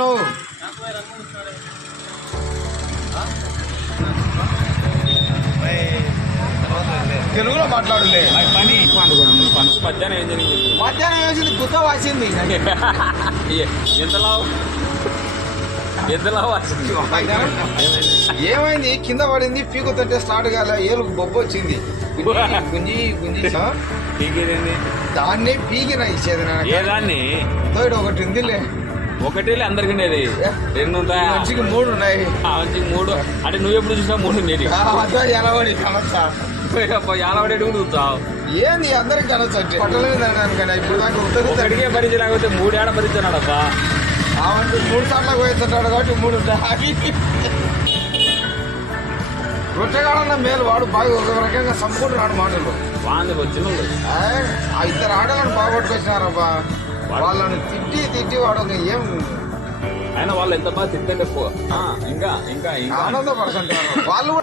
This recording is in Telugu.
నువ్వు తెలుగులో మాట్లాడులే. మధ్యాహ్నం ఏం జరిగింది? మధ్యాహ్నం వేసింది గుత్త వాసింది. ఎంతలా వచ్చింది? ఏమైంది? కింద పడింది, పీకుతుంటే స్టార్ట్ కాలే, ఏలుగు బొబ్బు వచ్చింది. గుంజి గుంజి పీకేది దాన్ని పీకిన ఇచ్చేది ఏ దాన్ని? ఒకటి ఉందిలే. ఒకటి అందరికిండేది రెండు ఉంటాయా? మంచికి 3 ఉన్నాయి. మంచికి 3 అంటే నువ్వు ఎప్పుడు చూసినా 3 ఉండేది. ఎలవడి కనొచ్చా? ఎలవడి కూడా చూస్తావు ఏంది? అందరికి కనొచ్చు అంటే పట్టలేదు అనుకన్నా. ఇప్పుడు దాకా అడిగే భరించి లేకపోతే 3 ఏడ భరించాడబ్బా. 3 సార్లు పోయించుంటాడు కాబట్టి 3 రొట్టెగాడన్న మేలు. వాడు బాగా ఒక రకంగా సంపుకుంటున్నాడు మాటలు. బాగుంది వచ్చిన ఆ 2 ఆటలను బాగొట్టుకొచ్చినారబ్బా. వాళ్ళని తిట్టి వాడు ఏం అయినా వాళ్ళు ఎంత బాగా తిట్టే ఇంకా ఇంకా ఇంకా ఆనందపడుతుంటారు వాళ్ళు.